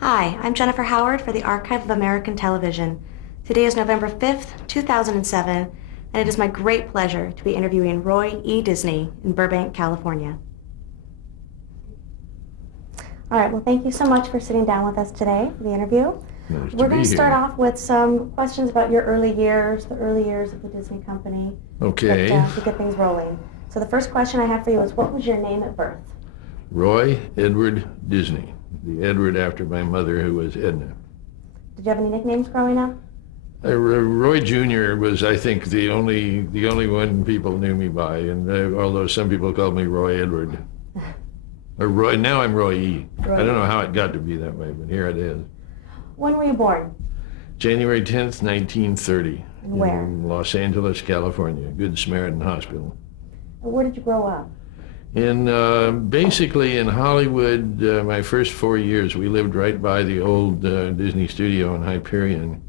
Hi, I'm Jennifer Howard for the Archive of American Television. Today is November 5th, 2007, and it is my great pleasure to be interviewing Roy E. Disney in Burbank, California. All right, well, thank you so much for sitting down with us today for the interview. Nice We're to going be to start here. off with some questions about your early years, the early years of the Disney Company. Okay. To get things rolling. So the first question I have for you is, what was your name at birth? Roy Edward Disney. The Edward after my mother, who was Edna. Did you have any nicknames growing up? Roy Jr. was, I think, the only one people knew me by, and although some people called me Roy Edward. Or Roy. Now I'm Roy E. Roy I don't E. know how it got to be that way, but here it is. When were you born? January 10th, 1930. And where? In Los Angeles, California. Good Samaritan Hospital. And where did you grow up? Basically in Hollywood, my first 4 years, we lived right by the old Disney studio in Hyperion,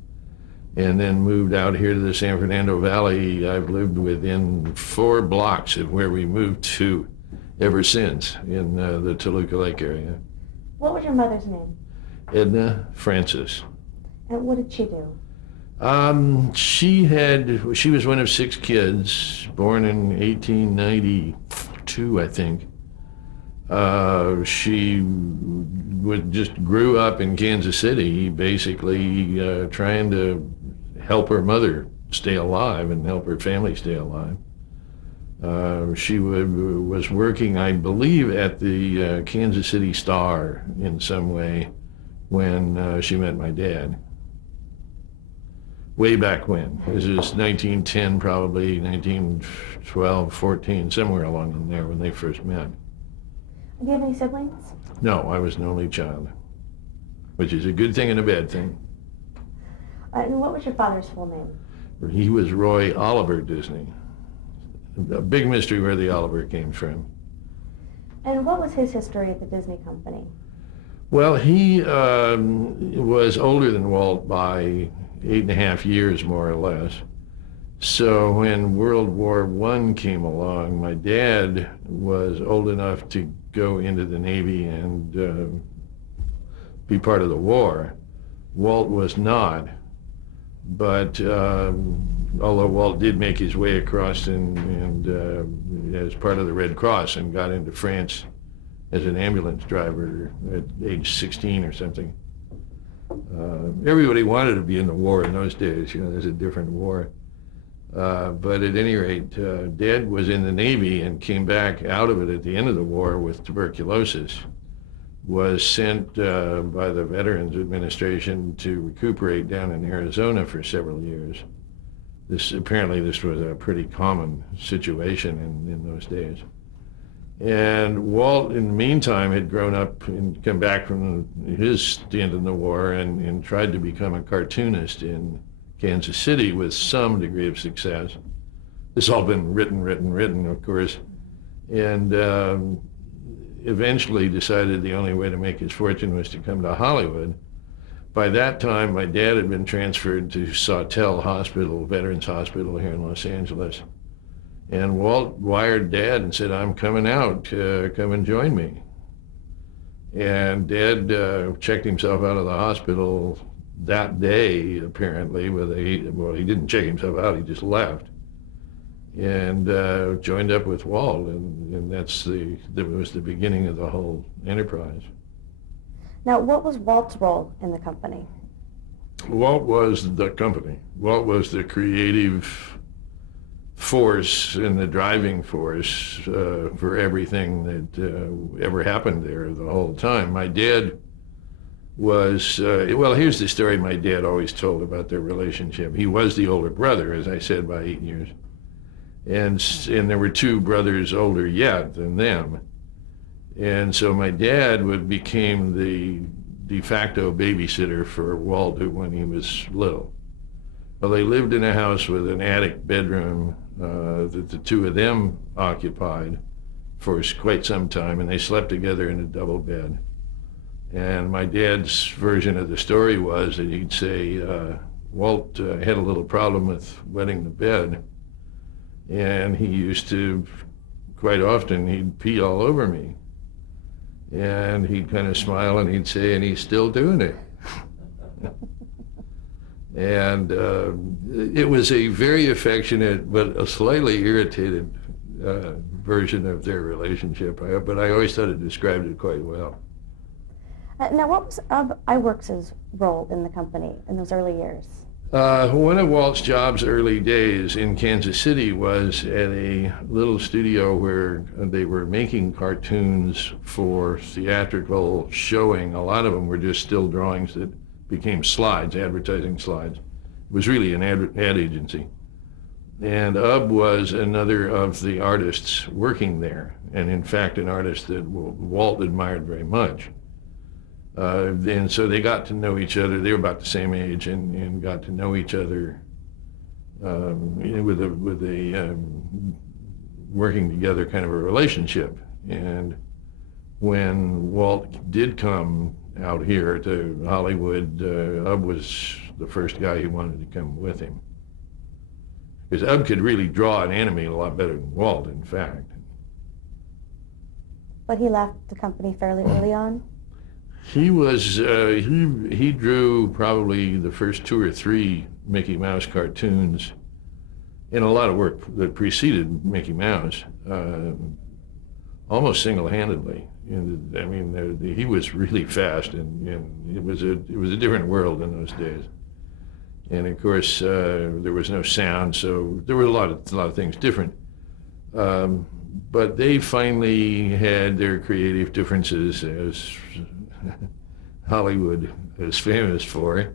and then moved out here to the San Fernando Valley. I've lived within 4 blocks of where we moved to ever since, in the Toluca Lake area. What was your mother's name? Edna Francis. And what did she do? She was one of 6 kids, born in 1892, I think. She just grew up in Kansas City, basically trying to help her mother stay alive and help her family stay alive. She was working, I believe, at the Kansas City Star in some way when she met my dad. Way back when. This is 1910, probably 1912, 14, somewhere along in there when they first met. Do you have any siblings? No, I was an only child, which is a good thing and a bad thing. And what was your father's full name? He was Roy Oliver Disney. A big mystery where the Oliver came from. And what was his history at the Disney Company? Well, he was older than Walt by 8.5 years, more or less. So when World War I came along, my dad was old enough to go into the Navy and be part of the war. Walt was not, but although Walt did make his way across and as part of the Red Cross and got into France as an ambulance driver at age 16 or something. Everybody wanted to be in the war in those days. You know, there's a different war. But at any rate, Dad was in the Navy and came back out of it at the end of the war with tuberculosis. Was sent by the Veterans Administration to recuperate down in Arizona for several years. Apparently this was a pretty common situation in those days. And Walt, in the meantime, had grown up and come back from his stint in the war and tried to become a cartoonist in Kansas City with some degree of success. This has all been written, of course. And eventually decided the only way to make his fortune was to come to Hollywood. By that time, my dad had been transferred to Sawtelle Hospital, Veterans Hospital here in Los Angeles. And Walt wired Dad and said, I'm coming out, come and join me. And Dad checked himself out of the hospital that day, apparently, well, he didn't check himself out, he just left. And joined up with Walt, and that was the beginning of the whole enterprise. Now, what was Walt's role in the company? Walt was the company. Walt was the creative force and the driving force for everything that ever happened there the whole time. My dad was, well, here's the story my dad always told about their relationship. He was the older brother, as I said, by 8 years. And there were 2 brothers older yet than them. And so my dad became the de facto babysitter for Walt when he was little. Well, they lived in a house with an attic bedroom that the 2 of them occupied for quite some time, and they slept together in a double bed. And my dad's version of the story was that he'd say, Walt had a little problem with wetting the bed, and he used to, quite often, he'd pee all over me. And he'd kind of smile and he'd say, and he's still doing it. And it was a very affectionate but a slightly irritated version of their relationship. But I always thought it described it quite well. Now, what was iWorks' role in the company in those early years? One of Walt's jobs early days in Kansas City was at a little studio where they were making cartoons for theatrical showing. A lot of them were just still drawings that became slides, advertising slides. It was really an ad agency. And Ub was another of the artists working there, and in fact an artist that Walt admired very much. And so they got to know each other. They were about the same age, and got to know each other with a working together kind of a relationship. And when Walt did come out here to Hollywood, Ub was the first guy who wanted to come with him. Because Ub could really draw and animate a lot better than Walt, in fact. But he left the company fairly early on? He was, he drew probably the first 2 or 3 Mickey Mouse cartoons in a lot of work that preceded Mickey Mouse, almost single-handedly. I mean, he was really fast, and it was a different world in those days. And of course, there was no sound, so there were a lot of things different. But they finally had their creative differences, as Hollywood is famous for,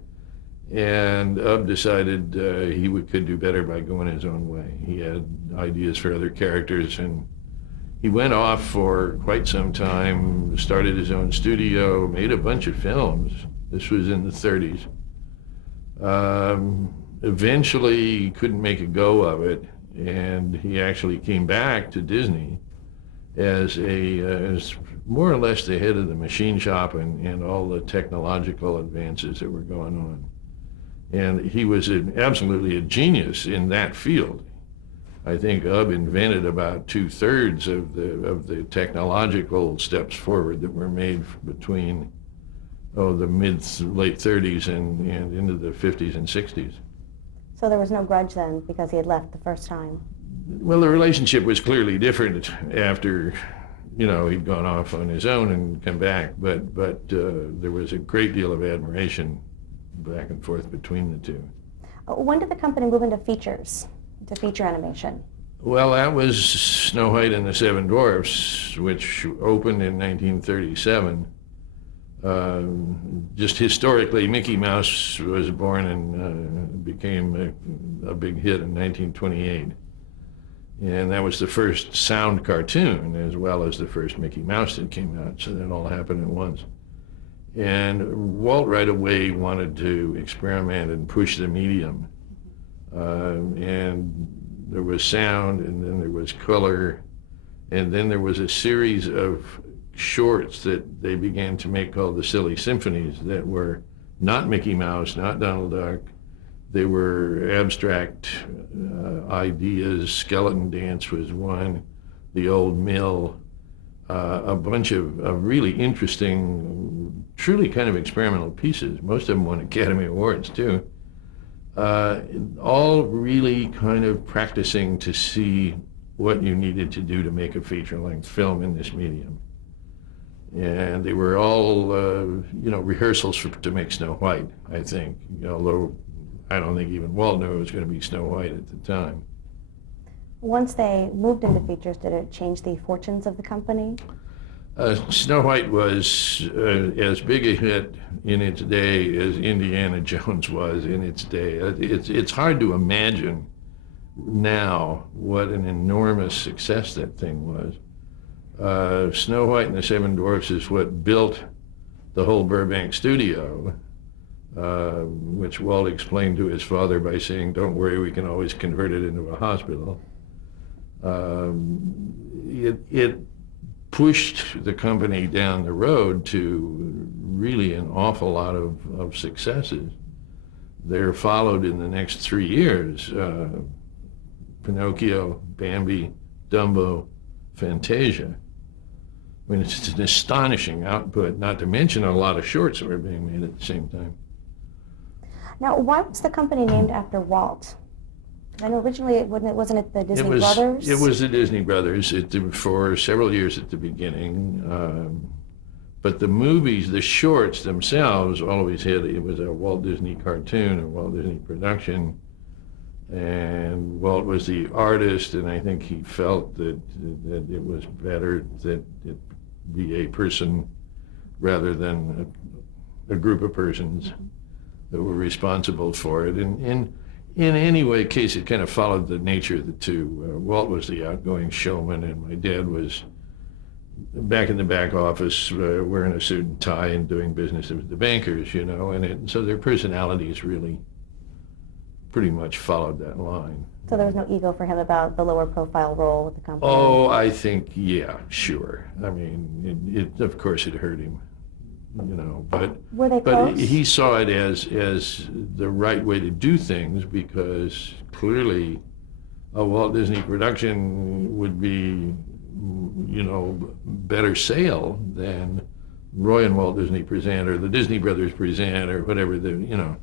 and Ub decided he could do better by going his own way. He had ideas for other characters, and he went off for quite some time, started his own studio, made a bunch of films. This was in the 30s. Eventually couldn't make a go of it, and he actually came back to Disney as more or less the head of the machine shop and all the technological advances that were going on. And he was absolutely a genius in that field. I think Ub invented about 2/3 of the technological steps forward that were made between the late 30s and into the 50s and 60s. So there was no grudge then because he had left the first time? Well, the relationship was clearly different after, he'd gone off on his own and come back, but there was a great deal of admiration back and forth between the two. When did the company move into features, to feature animation? Well, that was Snow White and the Seven Dwarfs, which opened in 1937. Just historically, Mickey Mouse was born and became a big hit in 1928. And that was the first sound cartoon, as well as the first Mickey Mouse that came out, so that all happened at once. And Walt right away wanted to experiment and push the medium. And there was sound, and then there was color, and then there was a series of shorts that they began to make called the Silly Symphonies that were not Mickey Mouse, not Donald Duck. They were abstract ideas. Skeleton Dance was one, The Old Mill, a bunch of really interesting, truly kind of experimental pieces. Most of them won Academy Awards too. All really kind of practicing to see what you needed to do to make a feature-length film in this medium. And they were all, rehearsals to make Snow White, I think, although I don't think even Walt knew it was going to be Snow White at the time. Once they moved into features, did it change the fortunes of the company? Snow White was as big a hit in its day as Indiana Jones was in its day. It's hard to imagine now what an enormous success that thing was. Snow White and the Seven Dwarfs is what built the whole Burbank studio, which Walt explained to his father by saying, "Don't worry, we can always convert it into a hospital." It pushed the company down the road to really an awful lot of successes. There followed in the next 3 years Pinocchio, Bambi, Dumbo, Fantasia. I mean, it's an astonishing output, not to mention a lot of shorts that were being made at the same time. Now, why was the company named after Walt? I know originally wasn't it the Disney Brothers? It was the Disney Brothers for several years at the beginning. But the movies, the shorts themselves, always had, it was a Walt Disney cartoon, a Walt Disney production. And Walt was the artist, and I think he felt that it was better that it be a person rather than a group of persons that were responsible for it. And in any case, it kind of followed the nature of the two. Walt was the outgoing showman, and my dad was back in the back office wearing a suit and tie and doing business with the bankers, you know, and so their personalities really pretty much followed that line. So there was no ego for him about the lower profile role with the company? Oh, I think, yeah, sure. I mean, of course it hurt him, you know, but were they close? He saw it as the right way to do things, because clearly a Walt Disney production would be, you know, better sale than Roy and Walt Disney present, or the Disney Brothers present, or whatever, you know.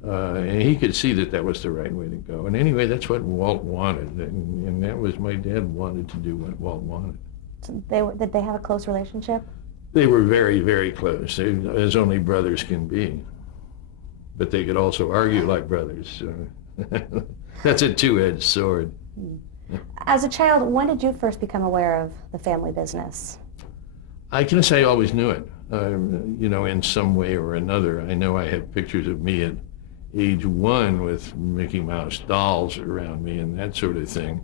And he could see that was the right way to go. And anyway, that's what Walt wanted, and that was, my dad wanted to do what Walt wanted. So did they have a close relationship? They were very, very close, as only brothers can be. But they could also argue like brothers. That's a two-edged sword. As a child, when did you first become aware of the family business? I can say I always knew it, you know, in some way or another. I know I have pictures of me at age 1 with Mickey Mouse dolls around me and that sort of thing.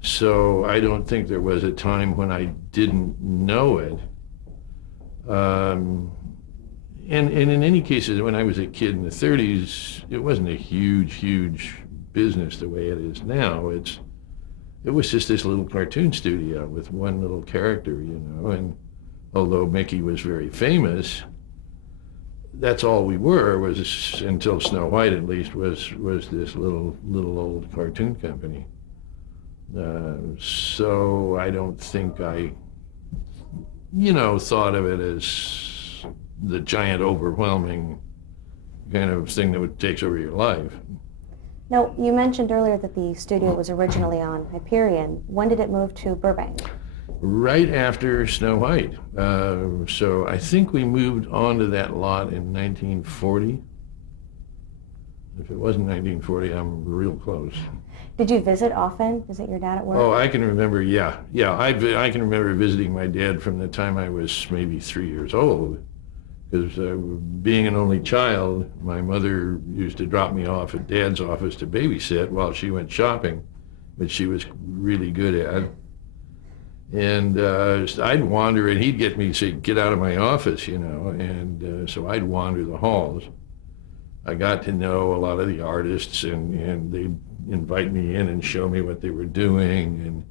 So I don't think there was a time when I didn't know it. And in any cases, when I was a kid in the 30s, it wasn't a huge business the way it is now. It was just this little cartoon studio with one little character, you know, and although Mickey was very famous, that's all we were, was, until Snow White at least, was this little old cartoon company. So I don't think I, you know, thought of it as the giant, overwhelming kind of thing that takes over your life. Now, you mentioned earlier that the studio was originally on Hyperion. When did it move to Burbank? Right after Snow White. So I think we moved onto that lot in 1940. If it wasn't 1940, I'm real close. Did you visit often? Visit your dad at work? Oh, I can remember, yeah. I can remember visiting my dad from the time I was maybe 3 years old. Because being an only child, my mother used to drop me off at Dad's office to babysit while she went shopping, which she was really good at. And I'd wander, and he'd get me to say, "Get out of my office," you know, and so I'd wander the halls. I got to know a lot of the artists, and they'd invite me in and show me what they were doing, and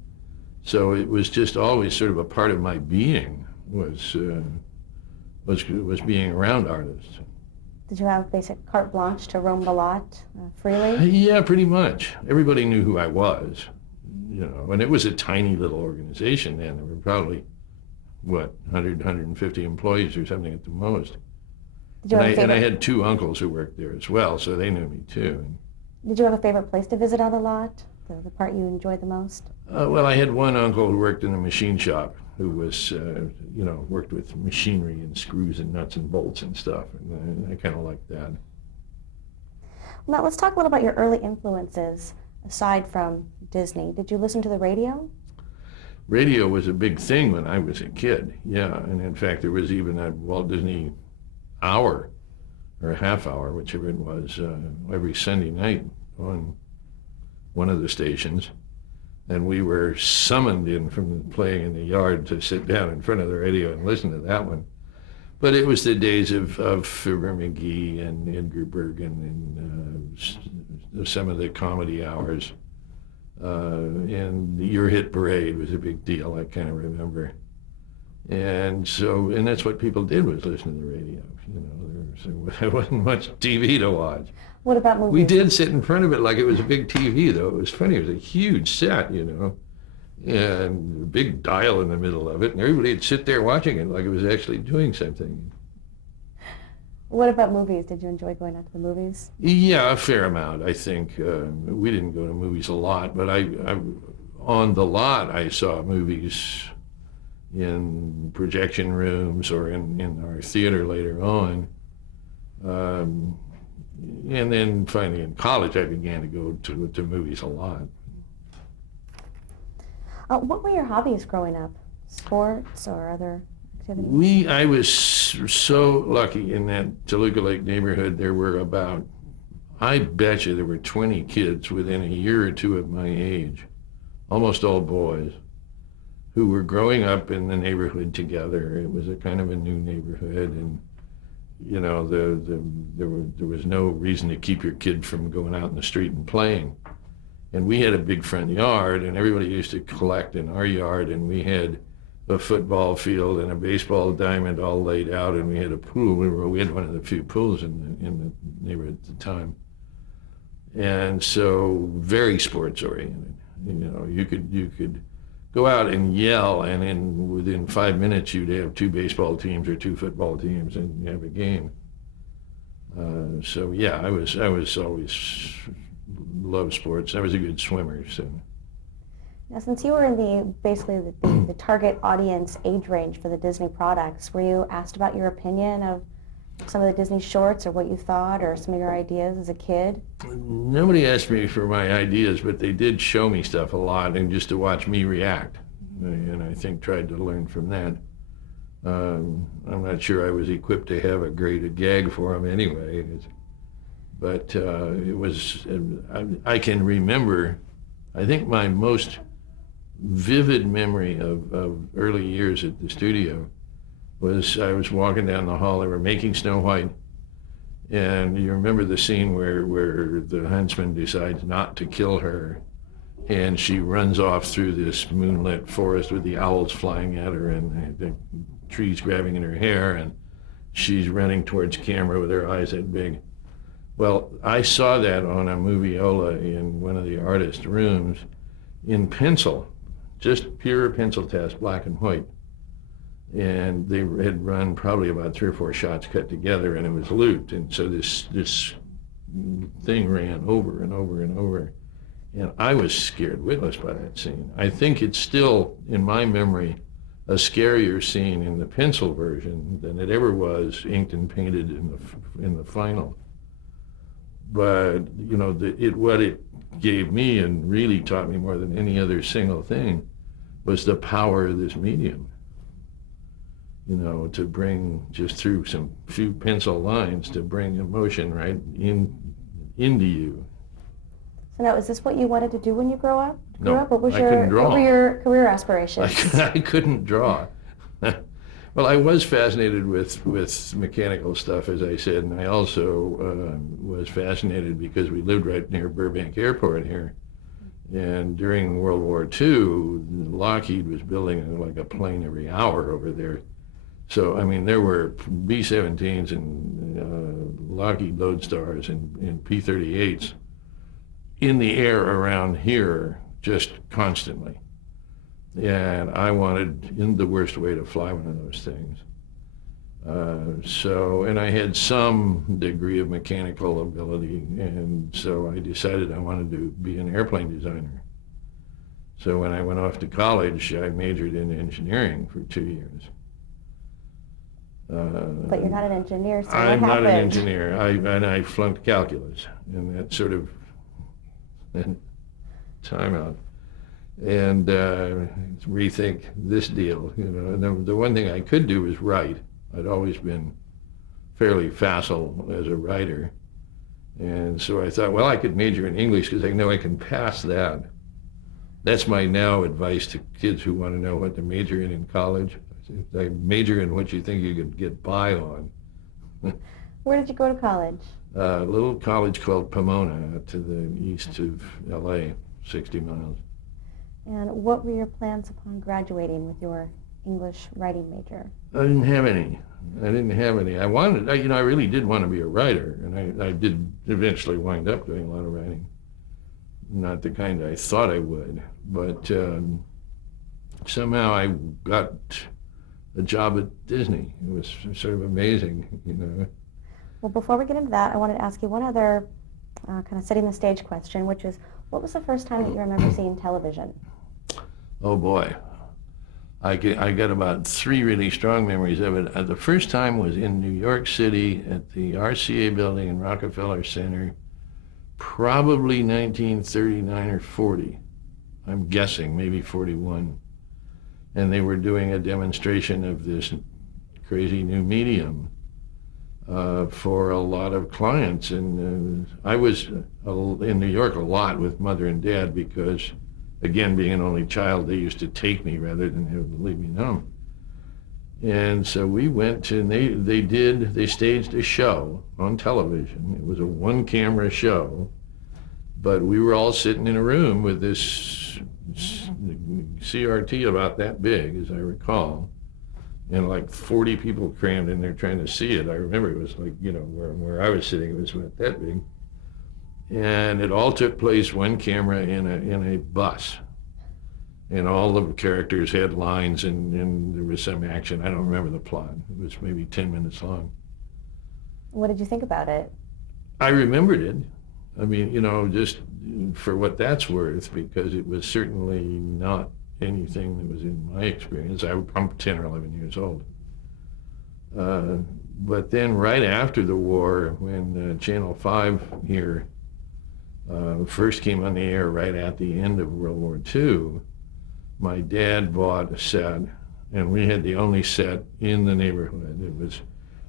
so it was just always sort of a part of my being, was being around artists. Did you have basic carte blanche to roam the lot freely? Yeah, pretty much. Everybody knew who I was, you know, and it was a tiny little organization then. There were probably, 150 employees or something at the most. And I had 2 uncles who worked there as well, so they knew me too. Did you have a favorite place to visit on the lot? The part you enjoyed the most? Well, I had one uncle who worked in a machine shop, who was, you know, worked with machinery and screws and nuts and bolts and stuff, and I kind of liked that. Now, let's talk a little about your early influences, aside from Disney. Did you listen to the radio? Radio was a big thing when I was a kid, yeah, and in fact there was even a Walt Disney hour, or a half hour, whichever it was, every Sunday night on one of the stations. And we were summoned in from playing in the yard to sit down in front of the radio and listen to that one. But it was the days of Fibber McGee and Edgar Bergen and some of the comedy hours. And the Your Hit Parade was a big deal, I kind of remember. And so, and that's what people did, was listen to the radio. You know, there wasn't much TV to watch. What about movies? We did sit in front of it like it was a big TV, though. It was funny. It was a huge set, you know. and a big dial in the middle of it, and everybody would sit there watching it like it was actually doing something. What about movies? Did you enjoy going out to the movies? Yeah, a fair amount, I think. We didn't go to movies a lot, but I on the lot, I saw movies in projection rooms or in our theater later on. And then finally in college, I began to go to movies a lot. What were your hobbies growing up? Sports or other activities? I was so lucky in that Toluca Lake neighborhood. There were about, I bet you there were 20 kids within a year or two of my age, almost all boys, who were growing up in the neighborhood together. It was a kind of a new neighborhood, and you know, there was no reason to keep your kid from going out in the street and playing. And we had a big front yard, and everybody used to collect in our yard, and we had a football field and a baseball diamond all laid out, and we had a pool. We had one of the few pools in the neighborhood at the time. And so very sports oriented. You know, you could go out and yell, and within 5 minutes you'd have 2 baseball teams or 2 football teams, and you have a game. So yeah, I was always loved sports. I was a good swimmer. So Now, since you were in basically the target audience age range for the Disney products, were you asked about your opinion of some of the Disney shorts, or what you thought, or some of your ideas as a kid? nobody asked me for my ideas, but they did show me stuff a lot, and just to watch me react, and I think tried to learn from that. I'm not sure I was equipped to have a great gag for them anyway, but it was. I can remember. I think my most vivid memory of early years at the studio was I was walking down the hall. They were making Snow White, and you remember the scene where the huntsman decides not to kill her, and she runs off through this moonlit forest with the owls flying at her and the trees grabbing in her hair, and she's running towards camera with her eyes that big. Well, I saw that on a moviola in one of the artist rooms in pencil, just pure pencil test, black and white. And they had run probably about 3 or 4 shots cut together, and it was looped. And so this thing ran over and over and over. And I was scared witless by that scene. I think it's still, in my memory, a scarier scene in the pencil version than it ever was inked and painted in the final. But you know, what it gave me and really taught me more than any other single thing was the power of this medium. You know, to bring just through some few pencil lines to bring emotion right into you. So now, is this what you wanted to do when you grew up? No, What were I couldn't draw. your career aspirations? I couldn't draw. Well, I was fascinated with mechanical stuff, as I said, and I also was fascinated because we lived right near Burbank Airport here. And during World War II, Lockheed was building like a plane every hour over there. So, I mean, there were B-17s and Lockheed Lodestars and P-38s in the air around here just constantly. And I wanted, in the worst way, to fly one of those things. And I had some degree of mechanical ability, and so I decided I wanted to be an airplane designer. So when I went off to college, I majored in engineering for 2 years. But you're not an engineer, so I'm what not happened? an engineer. I flunked calculus, and that sort of time out. And rethink this deal, you know. And the one thing I could do was write. I'd always been fairly facile as a writer. And so I thought, well, I could major in English because I know I can pass that. That's my now advice to kids who want to know what to major in college. I major in what you think you could get by on. Where did you go to college? A little college called Pomona to the east of LA, 60 miles. And what were your plans upon graduating with your English writing major? I didn't have any. I really did want to be a writer, and I did eventually wind up doing a lot of writing. Not the kind I thought I would, but somehow I got a job at Disney. It was sort of amazing, you know. Well, before we get into that, I wanted to ask you one other kind of setting the stage question, which is, what was the first time that you remember seeing television? Oh boy, I got about 3 really strong memories of it. The first time was in New York City at the RCA building in Rockefeller Center, probably 1939 or 40. I'm guessing, maybe 41. And they were doing a demonstration of this crazy new medium for a lot of clients. And I was in New York a lot with Mother and Dad because, again, being an only child, they used to take me rather than have to leave me home. And so we went and they staged a show on television. It was a 1-camera show, but we were all sitting in a room with this CRT about that big, as I recall, and like 40 people crammed in there trying to see it. I remember it was like, you know, where I was sitting, it was about that big. And it all took place 1 camera in a bus. And all the characters had lines and there was some action. I don't remember the plot. It was maybe 10 minutes long. What did you think about it? I remembered it. I mean, you know, just for what that's worth, because it was certainly not anything that was in my experience. I'm 10 or 11 years old. But then right after the war, when Channel 5 here first came on the air right at the end of World War II, my dad bought a set, and we had the only set in the neighborhood. It was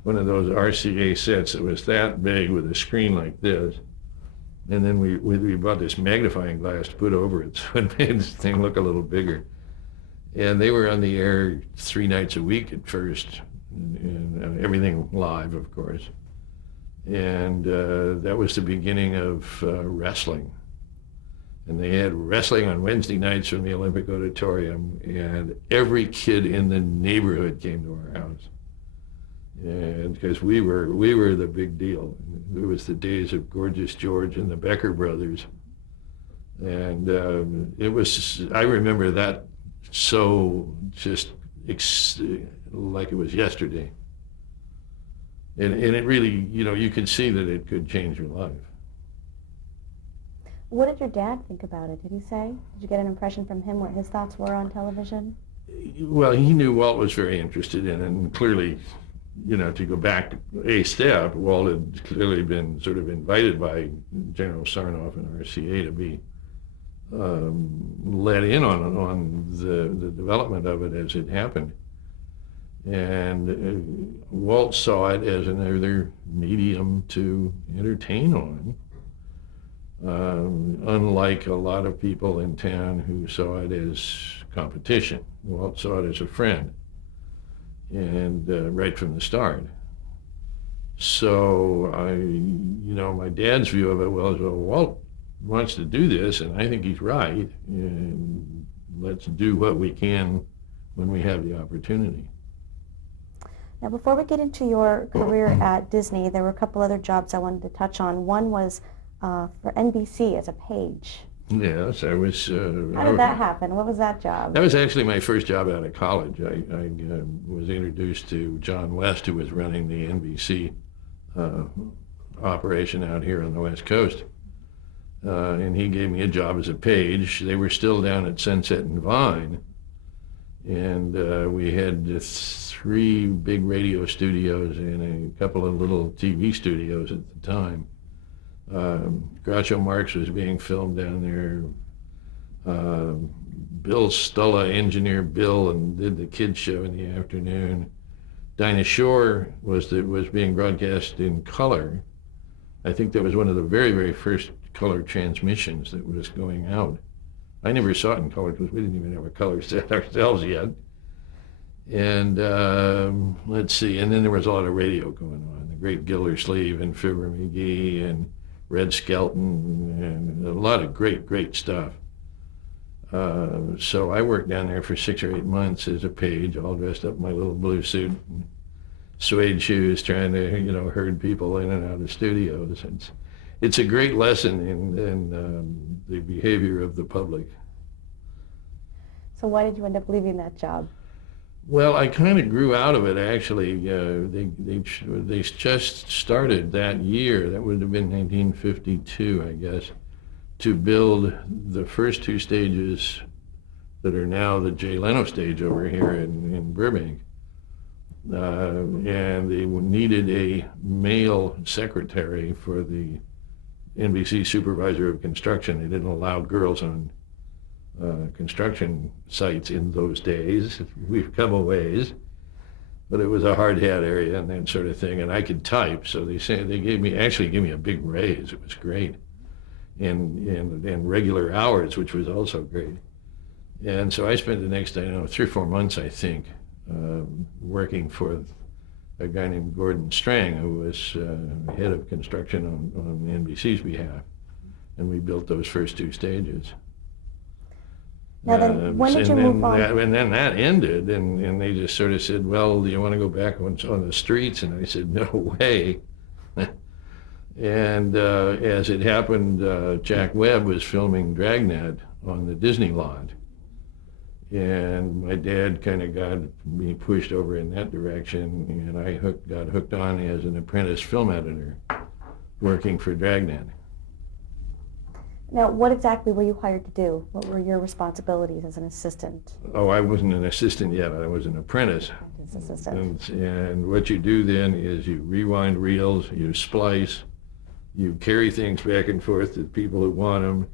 one of those RCA sets that was that big with a screen like this. And then we bought this magnifying glass to put over it, so it made this thing look a little bigger. And they were on the air 3 nights a week at first, and everything live, of course. And that was the beginning of wrestling. And they had wrestling on Wednesday nights from the Olympic Auditorium, and every kid in the neighborhood came to our house. And because we were the big deal. It was the days of Gorgeous George and the Becker brothers. And it was, I remember that so just like it was yesterday. And it really, you know, you could see that it could change your life. What did your dad think about it? Did he say? Did you get an impression from him what his thoughts were on television? Well, he knew Walt was very interested in it, and clearly, you know, to go back a step, Walt had clearly been sort of invited by General Sarnoff and RCA to be let in on the development of it as it happened. And Walt saw it as another medium to entertain on, unlike a lot of people in town who saw it as competition. Walt saw it as a friend, and right from the start. So you know, my dad's view of it was, well, Walt wants to do this, and I think he's right, and let's do what we can when we have the opportunity. Now, before we get into your career at Disney, there were a couple other jobs I wanted to touch on. One was for NBC as a page. Yes, I was. How did that happen? What was that job? That was actually my first job out of college. I was introduced to John West, who was running the NBC operation out here on the West Coast. And he gave me a job as a page. They were still down at Sunset and Vine. And we had 3 big radio studios and a couple of little TV studios at the time. Groucho Marx was being filmed down there. Bill Stulla, Engineer Bill, and did the kids show in the afternoon. Dinah Shore was being broadcast in color. I think that was one of the very, very first color transmissions that was going out. I never saw it in color because we didn't even have a color set ourselves yet. And let's see, and then there was a lot of radio going on. The Great Gildersleeve and Fibber McGee and Red Skelton and a lot of great, great stuff. So I worked down there for 6 or 8 months as a page, all dressed up in my little blue suit and suede shoes, trying to, you know, herd people in and out of studios. It's a great lesson in the behavior of the public. So why did you end up leaving that job? Well, I kind of grew out of it actually. They just started that year. That would have been 1952, I guess, to build the first two stages that are now the Jay Leno stage over here in Burbank. And they needed a male secretary for the NBC supervisor of construction. They didn't allow girls on construction sites in those days. We've come a ways, but it was a hard hat area and that sort of thing. And I could type, so they gave me a big raise. It was great, and regular hours, which was also great. And so I spent the next, 3 or 4 months, I think, working for a guy named Gordon Strang, who was head of construction on NBC's behalf, and we built those first two stages. Now then, when did you move on? And then that ended, and they just sort of said, well, do you want to go back on the streets? And I said, no way. And as it happened, Jack Webb was filming Dragnet on the Disney lot. And my dad kind of got me pushed over in that direction, and I got hooked on as an apprentice film editor working for Dragnet. Now, what exactly were you hired to do? What were your responsibilities as an assistant? Oh, I wasn't an assistant yet. I was an apprentice. Assistant. And what you do then is you rewind reels, you splice, you carry things back and forth to people who want them.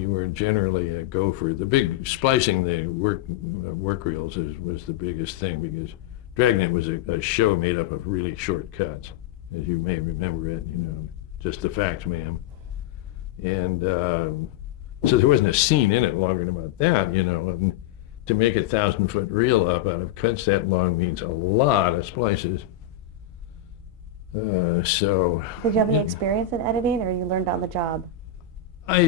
You were generally a gopher. The big splicing the work reels was the biggest thing, because Dragnet was a show made up of really short cuts, as you may remember it, just the facts, ma'am. And so there wasn't a scene in it longer than about that, and to make a 1,000-foot reel up out of cuts that long means a lot of splices. So. Did you have any experience in editing, or you learned on the job? I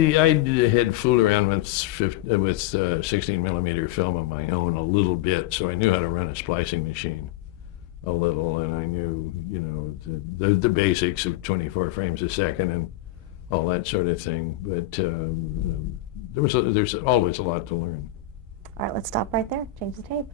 had fooled around with 16 millimeter film on my own a little bit, so I knew how to run a splicing machine a little, and I knew, the basics of 24 frames a second and all that sort of thing. But there's always a lot to learn. All right, let's stop right there. Change the tape.